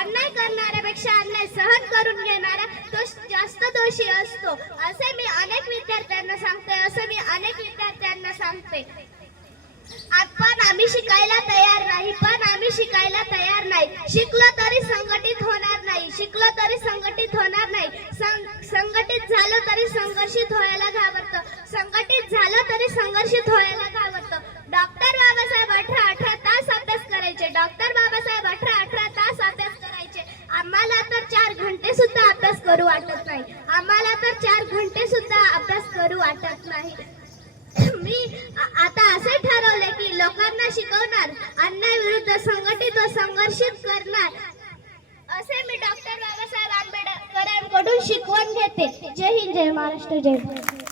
अन्याय करणाऱ्यापेक्षा अन्याय सहन करून घेणारा तो जास्त दोषी असतो असे मी अनेक विद्यार्थ्यांना सांगते पण आम्ही शिकायला तयार नाही शिकलो तरी संघटित होणार नाही संघटित झालो तरी संघर्षित व्हायला घाबरतो डॉक्टर बाबासाहेब 18 तास अभ्यास करायचे आम्हाला तर 4 घंटे सुद्धा अभ्यास करू वाटत नाही मी आता असे ठरवले की लोकांना शिकवणार अन्याय विरुद्ध संघटित व संघर्षित करणार असे मी डॉक्टर बाबासाहेब आंबेडकरांकडून शिकवण घेते. जय हिंद, जय महाराष्ट्र, जय भारत.